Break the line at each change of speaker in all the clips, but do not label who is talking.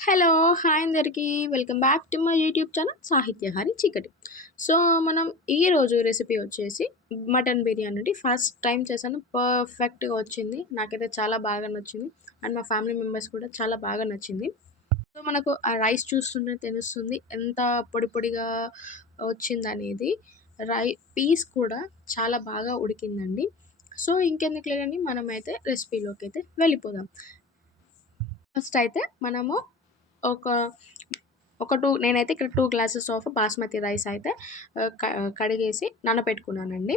Hello hi అందరికీ. Welcome back to my YouTube channel సాహిత్యహారి చీకటి. So మనం ఈరోజు రెసిపీ వచ్చేసి మటన్ బిర్యానీ ఫస్ట్ టైం చేశాను పర్ఫెక్ట్గా వచ్చింది. నాకైతే చాలా బాగా నచ్చింది. అండ్ మా ఫ్యామిలీ మెంబర్స్ కూడా చాలా బాగా నచ్చింది. సో మనకు ఆ రైస్ చూస్తుంటే తెలుస్తుంది ఎంత పొడి పొడిగా వచ్చింది అనేది రై పీస్ కూడా చాలా బాగా ఉడికిందండి. సో ఇంకెందుకు లేదండి మనమైతే రెసిపీలోకి అయితే వెళ్ళిపోదాం. ఫస్ట్ అయితే మనము ఒక ఒక టూ నేనైతే ఇక్కడ two glasses of basmati rice అయితే కడిగేసి నానబెట్టుకున్నానండి.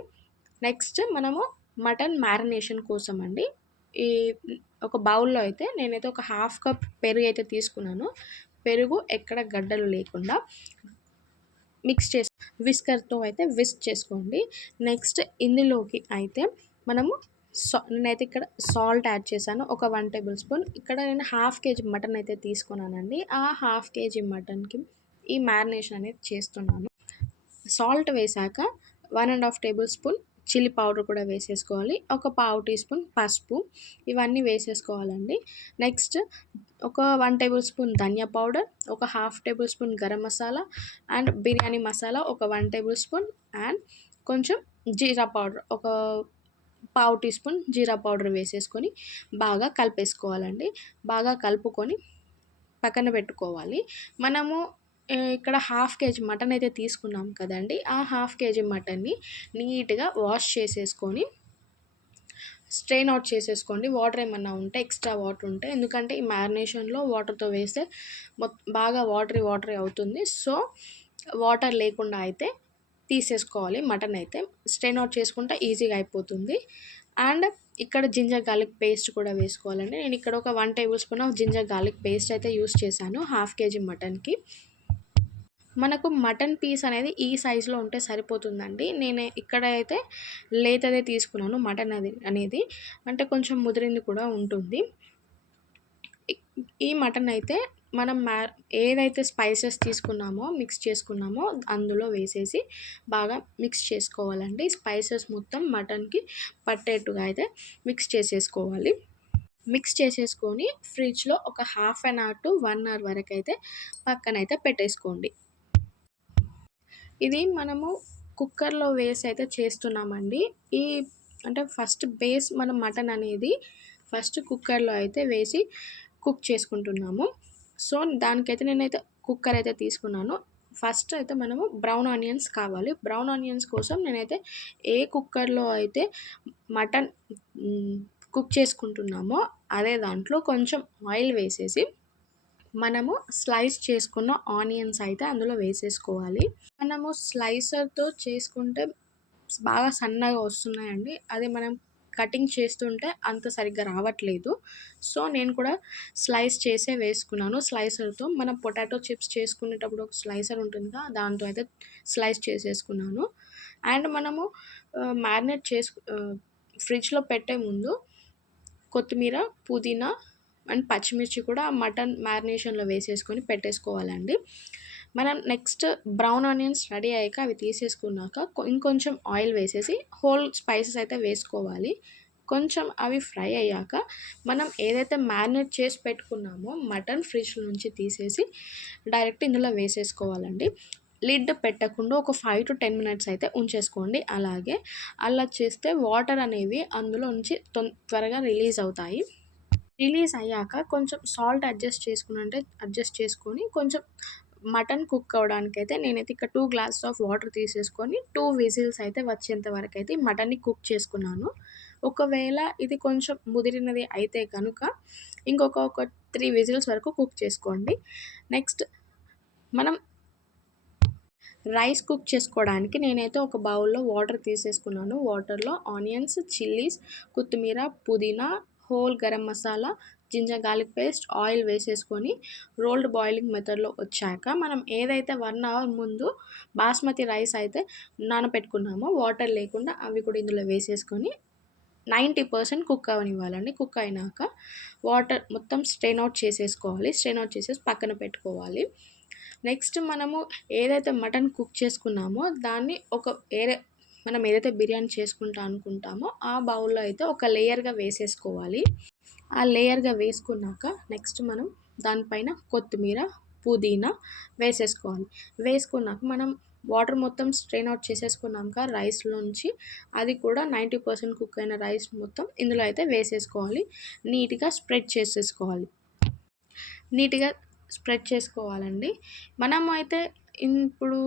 నెక్స్ట్ మనము మటన్ మ్యారినేషన్ కోసం అండి ఈ ఒక బౌల్లో అయితే నేనైతే ఒక హాఫ్ కప్ పెరుగు అయితే తీసుకున్నాను. పెరుగు ఎక్కడ గడ్డలు లేకుండా మిక్స్ చేసి విస్కర్తో అయితే విస్క్ చేసుకోండి. నెక్స్ట్ ఇందులోకి అయితే మనము సా నేనైతే ఇక్కడ సాల్ట్ యాడ్ చేశాను. ఒక వన్ టేబుల్ స్పూన్. ఇక్కడ నేను హాఫ్ కేజీ మటన్ అయితే తీసుకున్నానండి. ఆ హాఫ్ కేజీ మటన్కి ఈ మ్యారినేషన్ అనేది చేస్తున్నాను. సాల్ట్ వేసాక one and half tablespoon chilli powder కూడా వేసేసుకోవాలి. ఒక పావు టీ స్పూన్ పసుపు. ఇవన్నీ వేసేసుకోవాలండి. నెక్స్ట్ ఒక వన్ టేబుల్ స్పూన్ ధనియా పౌడర్ ఒక half tablespoon garam masala and biryani masala ఒక వన్ టేబుల్ స్పూన్ అండ్ కొంచెం జీరా పౌడర్. ఒక పావు టీ స్పూన్ జీరా పౌడర్ వేసేసుకొని బాగా కలిపేసుకోవాలండి. బాగా కలుపుకొని పక్కన పెట్టుకోవాలి. మనము ఇక్కడ హాఫ్ కేజీ మటన్ అయితే తీసుకున్నాం కదండి. ఆ హాఫ్ కేజీ మటన్ని నీట్గా వాష్ చేసేసుకొని స్ట్రెయిన్ అవుట్ చేసేసుకోండి. వాటర్ ఏమన్నా ఉంటే ఎక్స్ట్రా వాటర్ ఉంటే. ఎందుకంటే ఈ మ్యారినేషన్లో వాటర్తో వేస్తే బాగా వాటరీ వాటరీ అవుతుంది. సో వాటర్ లేకుండా అయితే తీసేసుకోవాలి. మటన్ అయితే స్ట్రెయిన్ అవుట్ చేసుకుంటే ఈజీగా అయిపోతుంది. అండ్ ఇక్కడ జింజర్ గార్లిక్ పేస్ట్ కూడా వేసుకోవాలండి. నేను ఇక్కడ ఒక one tablespoon of ginger garlic paste అయితే యూస్ చేశాను హాఫ్ కేజీ మటన్కి. మనకు మటన్ పీస్ అనేది ఈ సైజులో ఉంటే సరిపోతుందండి. నేను ఇక్కడ అయితే లేతదే తీసుకున్నాను మటన్ అది అనేది. అంటే కొంచెం ముదిరింది కూడా ఉంటుంది. ఈ మటన్ అయితే మనం మ్యా ఏదైతే స్పైసెస్ తీసుకున్నామో మిక్స్ చేసుకున్నామో అందులో వేసేసి బాగా మిక్స్ చేసుకోవాలండి. స్పైసెస్ మొత్తం మటన్కి పట్టేట్టుగా అయితే మిక్స్ చేసేసుకోవాలి. మిక్స్ చేసేసుకొని ఫ్రిడ్జ్లో ఒక half an hour to one hour వరకు అయితే పక్కనైతే పెట్టేసుకోండి. ఇది మనము కుక్కర్లో వేసి అయితే చేస్తున్నామండి. ఈ అంటే ఫస్ట్ బేస్ మనం మటన్ అనేది ఫస్ట్ కుక్కర్లో అయితే వేసి కుక్ చేసుకుంటున్నాము. సో దానికైతే నేనైతే కుక్కర్ అయితే తీసుకున్నాను. ఫస్ట్ అయితే మనము బ్రౌన్ ఆనియన్స్ కావాలి. బ్రౌన్ ఆనియన్స్ కోసం నేనైతే ఏ కుక్కర్లో అయితే మటన్ కుక్ చేసుకుంటున్నామో అదే దాంట్లో కొంచెం ఆయిల్ వేసేసి మనము స్లైస్ చేసుకున్న ఆనియన్స్ అయితే అందులో వేసేసుకోవాలి. మనము స్లైసర్తో చేసుకుంటే బాగా సన్నగా వస్తున్నాయండి. అదే మనం కటింగ్ చేస్తుంటే అంత సరిగ్గా రావట్లేదు. సో నేను కూడా స్లైస్ చేసే వేసుకున్నాను. స్లైసర్తో మనం పొటాటో చిప్స్ చేసుకునేటప్పుడు ఒక స్లైసర్ ఉంటుంది కదా దాంతో అయితే స్లైస్ చేసేసుకున్నాను. అండ్ మనము మ్యారినేట్ చేసు ఫ్రిడ్జ్లో పెట్టే ముందు కొత్తిమీర పుదీనా అండ్ పచ్చిమిర్చి కూడా మటన్ మ్యారినేషన్లో వేసేసుకొని పెట్టేసుకోవాలండి. మనం నెక్స్ట్ బ్రౌన్ ఆనియన్స్ రెడీ అయ్యాక అవి తీసేసుకున్నాక ఇంకొంచెం ఆయిల్ వేసేసి హోల్ స్పైసెస్ అయితే వేసుకోవాలి. కొంచెం అవి ఫ్రై అయ్యాక మనం ఏదైతే మ్యారినేట్ చేసి పెట్టుకున్నామో మటన్ ఫ్రిడ్జ్ నుంచి తీసేసి డైరెక్ట్ ఇందులో వేసేసుకోవాలండి. లిడ్ పెట్టకుండా ఒక ఫైవ్ టు టెన్ మినిట్స్ అయితే ఉంచేసుకోండి. అలాగే అలా చేస్తే వాటర్ అనేవి అందులో నుంచి త్వరగా రిలీజ్ అవుతాయి. రిలీజ్ అయ్యాక కొంచెం సాల్ట్ అడ్జస్ట్ చేసుకుని అడ్జస్ట్ చేసుకొని కొంచెం మటన్ కుక్ అవ్వడానికి అయితే నేనైతే ఇక్కడ టూ గ్లాసెస్ ఆఫ్ వాటర్ తీసేసుకొని టూ విజిల్స్ అయితే వచ్చేంత వరకు అయితే మటన్ని కుక్ చేసుకున్నాను. ఒకవేళ ఇది కొంచెం ముదిరినది అయితే కనుక ఇంకొక ఒక త్రీ విజిల్స్ వరకు కుక్ చేసుకోండి. నెక్స్ట్ మనం రైస్ కుక్ చేసుకోవడానికి నేనైతే ఒక బౌల్లో వాటర్ తీసేసుకున్నాను. వాటర్లో ఆనియన్స్ చిల్లీస్ కొత్తిమీర పుదీనా whole garam masala ginger garlic paste oil వేసేసుకొని రోల్డ్ బాయిలింగ్ మెథడ్లో వచ్చాక మనం ఏదైతే వన్ అవర్ ముందు బాస్మతి రైస్ అయితే నానపెట్టుకున్నామో వాటర్ లేకుండా అవి కూడా ఇందులో వేసేసుకొని నైంటీ పర్సెంట్ కుక్ అవనివ్వాలండి. కుక్ అయినాక వాటర్ మొత్తం స్ట్రెయిన్ అవుట్ చేసేసుకోవాలి. స్ట్రెయిన్ అవుట్ చేసేసి పక్కన పెట్టుకోవాలి. నెక్స్ట్ మనము ఏదైతే మటన్ కుక్ చేసుకున్నామో దాన్ని ఒక ఏరే మనం ఏదైతే బిర్యానీ చేసుకుంటా అనుకుంటామో ఆ బౌల్లో అయితే ఒక లేయర్గా వేసేసుకోవాలి. ఆ లేయర్గా వేసుకున్నాక నెక్స్ట్ మనం దానిపైన కొత్తిమీర పుదీనా వేసేసుకోవాలి. వేసుకున్నాక మనం వాటర్ మొత్తం స్ట్రెయిన్ అవుట్ చేసేసుకున్నాక రైస్లోంచి అది కూడా నైంటీ పర్సెంట్ కుక్ అయిన రైస్ మొత్తం ఇందులో అయితే వేసేసుకోవాలి. నీట్గా స్ప్రెడ్ చేసేసుకోవాలి. నీట్గా స్ప్రెడ్ చేసుకోవాలండి. మనం అయితే ఇప్పుడు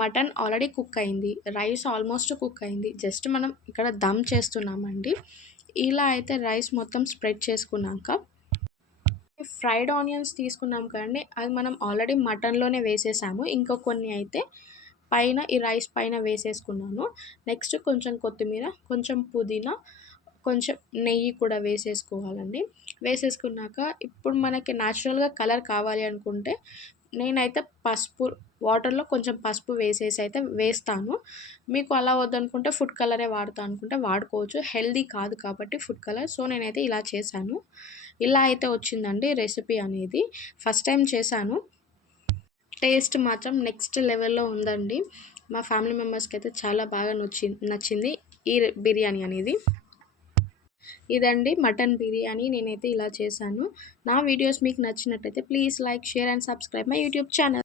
మటన్ ఆల్రెడీ కుక్ అయింది రైస్ ఆల్మోస్ట్ కుక్ అయింది. జస్ట్ మనం ఇక్కడ దమ్ చేస్తున్నామండి. ఇలా అయితే రైస్ మొత్తం స్ప్రెడ్ చేసుకున్నాక ఫ్రైడ్ ఆనియన్స్ తీసుకున్నాం కదండి. అది మనం ఆల్రెడీ మటన్లోనే వేసేసాము. ఇంకో కొన్ని అయితే పైన ఈ రైస్ పైన వేసేసుకున్నాను. నెక్స్ట్ కొంచెం కొత్తిమీర కొంచెం పుదీనా కొంచెం నెయ్యి కూడా వేసేసుకోవాలండి. వేసేసుకున్నాక ఇప్పుడు మనకి న్యాచురల్గా కలర్ కావాలి అనుకుంటే నేనైతే పసుపు వాటర్లో కొంచెం పసుపు వేసేసి అయితే వేస్తాను. మీకు అలా వద్దనుకుంటే ఫుడ్ కలరే వాడతా అనుకుంటే వాడుకోవచ్చు. హెల్దీ కాదు కాబట్టి ఫుడ్ కలర్. సో నేనైతే ఇలా చేశాను. ఇలా అయితే వచ్చిందండి రెసిపీ అనేది. ఫస్ట్ టైం చేశాను. టేస్ట్ మాత్రం నెక్స్ట్ లెవెల్లో ఉందండి. మా ఫ్యామిలీ మెంబర్స్కి అయితే చాలా బాగా నచ్చి నచ్చింది ఈ బిర్యానీ అనేది. ఇదండి మటన్ బిర్యానీ నేనైతే ఇలా చేశాను. నా వీడియోస్ మీకు నచ్చినట్టయితే please like share and subscribe my YouTube channel.